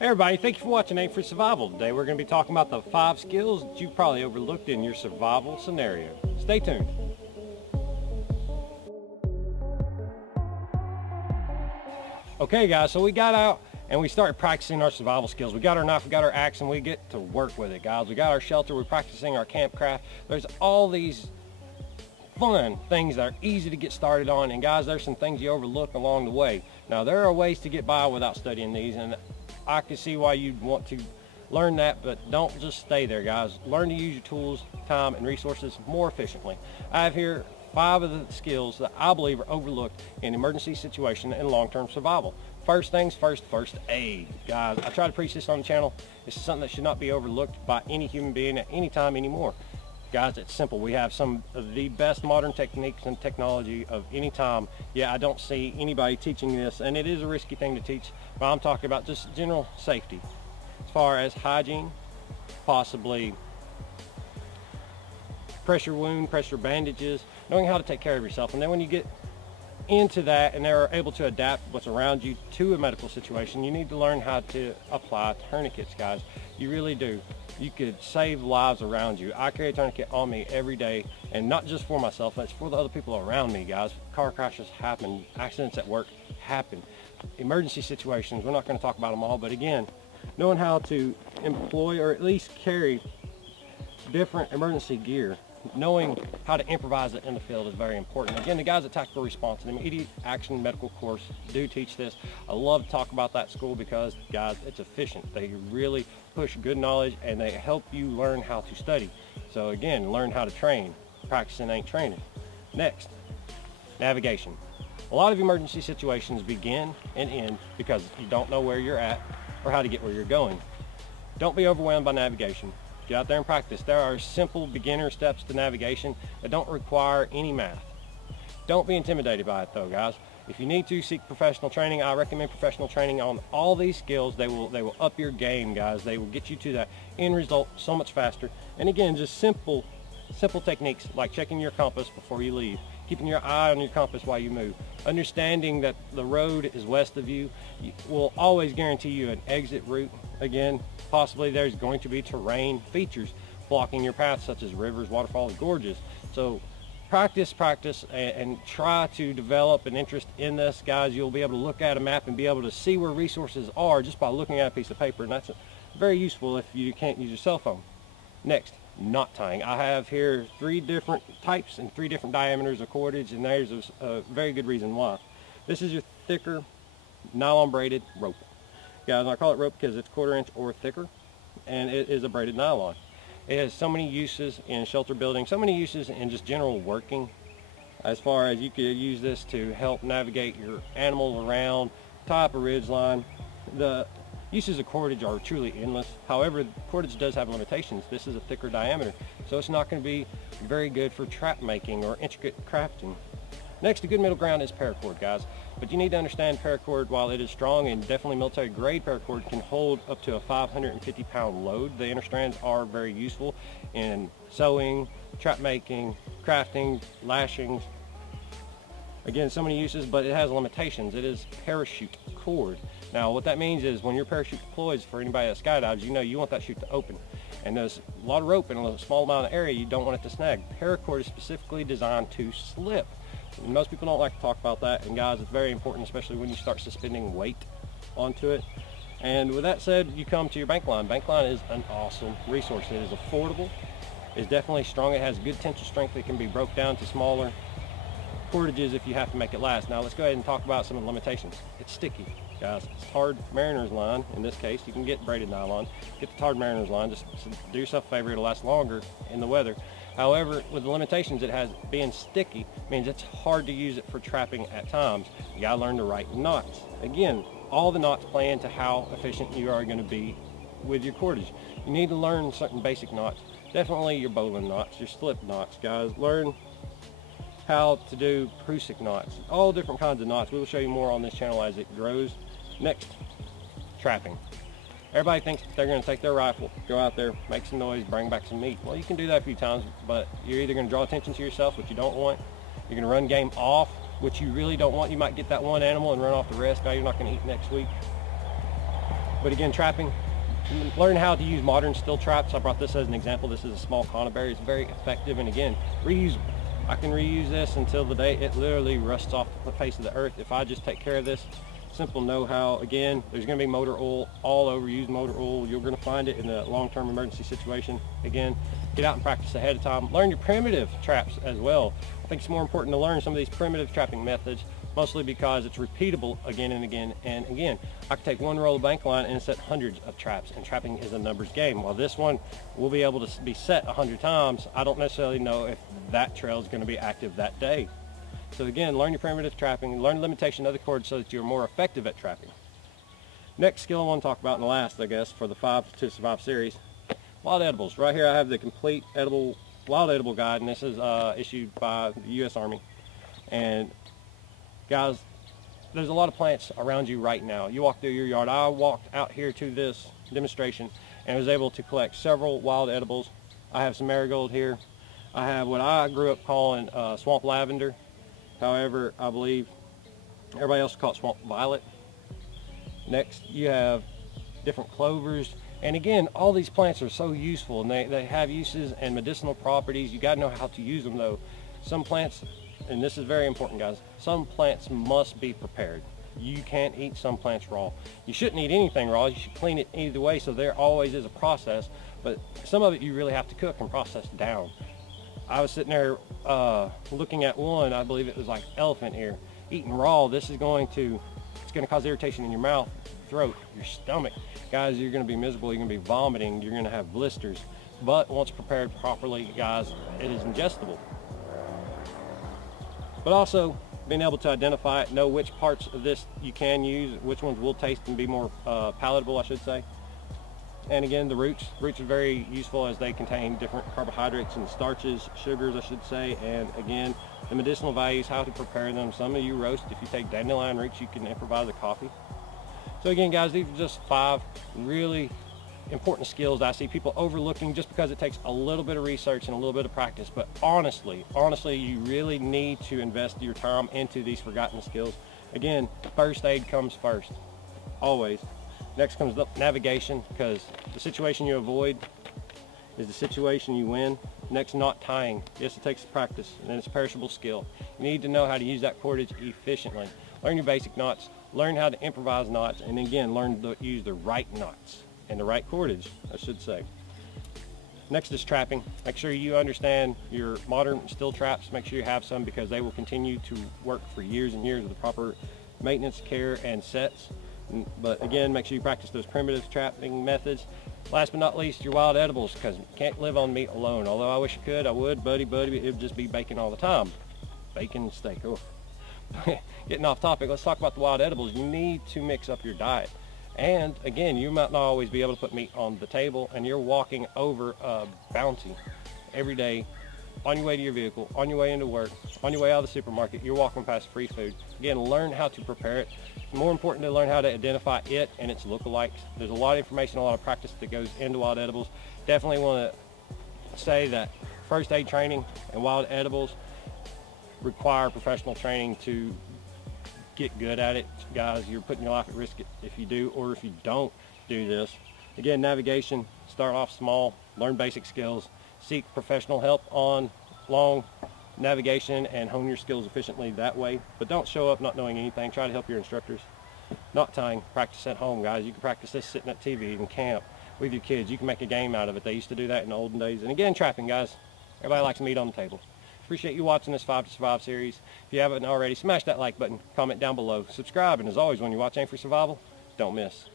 Hey everybody, thank you for watching A for Survival. Today we're going to be talking about the 5 skills that you probably overlooked in your survival scenario. Stay tuned. Okay guys, so we got out and we started practicing our survival skills. We got our knife, we got our axe, and we get to work with it, guys. We got our shelter, we're practicing our campcraft. There's all these fun things that are easy to get started on, and guys, there's some things you overlook along the way. Now there are ways to get by without studying these, and I can see why you'd want to learn that, but don't just stay there, guys. Learn to use your tools, time, and resources more efficiently. I have here 5 of the skills that I believe are overlooked in emergency situation and long-term survival. First things first, first aid. Guys, I try to preach this on the channel. This is something that should not be overlooked by any human being at any time anymore. Guys, it's simple. We have some of the best modern techniques and technology of any time. Yeah, I don't see anybody teaching this, and it is a risky thing to teach, but I'm talking about just general safety. As far as hygiene, possibly pressure wound, pressure bandages, knowing how to take care of yourself. And then when you get into that and they're able to adapt what's around you to a medical situation, you need to learn how to apply tourniquets, guys. You really do. You could save lives around you. I carry a tourniquet on me every day, and not just for myself, it's for the other people around me, guys. Car crashes happen, accidents at work happen, emergency situations, we're not going to talk about them all, but again, knowing how to employ or at least carry different emergency gear, knowing how to improvise it in the field is very important. Again, the guys at Tactical Response and Immediate Action Medical Course do teach this. I love to talk about that school because, guys, it's efficient. They really push good knowledge and they help you learn how to study. So again, learn how to train. Practicing ain't training. Next, navigation. A lot of emergency situations begin and end because you don't know where you're at or how to get where you're going. Don't be overwhelmed by navigation. Get out there and practice. There are simple beginner steps to navigation that don't require any math. Don't be intimidated by it though, guys. If you need to seek professional training, I recommend professional training on all these skills. They will up your game, guys. They will get you to that end result so much faster. And again, just simple techniques like checking your compass before you leave, keeping your eye on your compass while you move, understanding that the road is west of you will always guarantee you an exit route. Again, possibly there's going to be terrain features blocking your path, such as rivers, waterfalls, gorges. So practice, and try to develop an interest in this, guys. You'll be able to look at a map and be able to see where resources are just by looking at a piece of paper, and that's very useful if you can't use your cell phone. Next, knot tying. I have here 3 different types and 3 different diameters of cordage, and there's a very good reason why. This is your thicker nylon braided rope. Guys, I call it rope because it's 1/4 inch or thicker, and it is a braided nylon. It has so many uses in shelter building, so many uses in just general working, as far as you could use this to help navigate your animals around, tie up a ridge line. The uses of cordage are truly endless. However, cordage does have limitations. This is a thicker diameter, so it's not going to be very good for trap making or intricate crafting. Next, a good middle ground is paracord, guys. But you need to understand paracord, while it is strong and definitely military grade, paracord can hold up to a 550-pound load. The inner strands are very useful in sewing, trap making, crafting, lashings. Again, so many uses, but it has limitations. It is parachute cord. Now, what that means is when your parachute deploys, for anybody that skydives, you know you want that chute to open. And there's a lot of rope in a small amount of area, you don't want it to snag. Paracord is specifically designed to slip. Most people don't like to talk about that, and guys, it's very important, especially when you start suspending weight onto it. And with that said, you come to your bank line. Bank line is an awesome resource. It is affordable, it's definitely strong, it has good tension strength, it can be broke down to smaller cordages if you have to make it last. Now let's go ahead and talk about some of the limitations. It's sticky, guys. It's tarred mariner's line. In this case, you can get braided nylon. Get the tarred mariner's line. Just do yourself a favor, it'll last longer in the weather. However, with the limitations it has, being sticky means it's hard to use it for trapping at times. You gotta learn the right knots. Again, all the knots play into how efficient you are going to be with your cordage. You need to learn certain basic knots. Definitely your bowline knots, your slip knots, guys. Learn how to do Prusik knots, all different kinds of knots. We will show you more on this channel as it grows. Next, trapping. Everybody thinks they're going to take their rifle, go out there, make some noise, bring back some meat. Well, you can do that a few times, but you're either going to draw attention to yourself, which you don't want. You're going to run game off, which you really don't want. You might get that one animal and run off the rest. Now you're not going to eat next week. But again, trapping, learn how to use modern steel traps. I brought this as an example. This is a small conibear. It's very effective, and again, reusable. I can reuse this until the day it literally rusts off the face of the earth if I just take care of this. Simple know-how. Again, there's going to be motor oil all over. Use motor oil. You're going to find it in a long-term emergency situation. Again, get out and practice ahead of time. Learn your primitive traps as well. I think it's more important to learn some of these primitive trapping methods, mostly because it's repeatable again and again and again. I can take one roll of bank line and set hundreds of traps, and trapping is a numbers game. While this one will be able to be set 100 times, I don't necessarily know if that trail is going to be active that day. So again, learn your primitive trapping, learn the limitation of the cord so that you're more effective at trapping. Next skill I want to talk about, and the last, I guess, for the 5 to Survive series, wild edibles. Right here I have the complete wild edible guide, and this is issued by the U.S. Army. And guys, there's a lot of plants around you right now. You walk through your yard. I walked out here to this demonstration and was able to collect several wild edibles. I have some marigold here. I have what I grew up calling swamp lavender. However, I believe everybody else calls it swamp violet. Next, you have different clovers. And again, all these plants are so useful, and they have uses and medicinal properties. You got to know how to use them though. Some plants, and this is very important guys, some plants must be prepared. You can't eat some plants raw. You shouldn't eat anything raw. You should clean it either way, so there always is a process, but some of it you really have to cook and process down. I was sitting there looking at one, I believe it was like elephant ear. Eating raw, it's going to cause irritation in your mouth, throat, your stomach. Guys, you're going to be miserable, you're going to be vomiting, you're going to have blisters. But once prepared properly, guys, it is ingestible. But also, being able to identify it, know which parts of this you can use, which ones will taste and be more palatable, I should say. And again, the roots are very useful as they contain different carbohydrates and starches, sugars, I should say. And again, the medicinal values, how to prepare them. Some of you roast. If you take dandelion roots, you can improvise a coffee. So again, guys, these are just 5 really important skills that I see people overlooking just because it takes a little bit of research and a little bit of practice. But honestly, you really need to invest your time into these forgotten skills. Again, first aid comes first, always. Next comes navigation, because the situation you avoid is the situation you win. Next, knot tying. Yes, it takes practice, and it's a perishable skill. You need to know how to use that cordage efficiently. Learn your basic knots, learn how to improvise knots, and again, learn to use the right knots and the right cordage, I should say. Next is trapping. Make sure you understand your modern steel traps. Make sure you have some, because they will continue to work for years and years with the proper maintenance, care, and sets. But again, make sure you practice those primitive trapping methods. Last but not least, your wild edibles, because you can't live on meat alone. Although I wish I could, I would, buddy, it would just be bacon all the time. Bacon and steak, oh. Getting off topic, let's talk about the wild edibles. You need to mix up your diet. And again, you might not always be able to put meat on the table, and you're walking over a bounty every day on your way to your vehicle, on your way into work, on your way out of the supermarket. You're walking past free food. Again, learn how to prepare it. More important to learn how to identify it and its lookalikes. There's a lot of information, a lot of practice that goes into wild edibles. Definitely want to say that first aid training and wild edibles require professional training to get good at it. Guys, you're putting your life at risk if you do, or if you don't do this. Again, navigation, start off small, learn basic skills, seek professional help on long navigation, and hone your skills efficiently that way. But don't show up not knowing anything. Try to help your instructors. Knot tying, practice at home, guys. You can practice this sitting at TV in camp with your kids. You can make a game out of it. They used to do that in the olden days. And again, trapping, guys. Everybody likes meat on the table. Appreciate you watching this 5 to Survive series. If you haven't already, smash that like button, comment down below, subscribe, and as always, when you watch Aim for Survival, don't miss.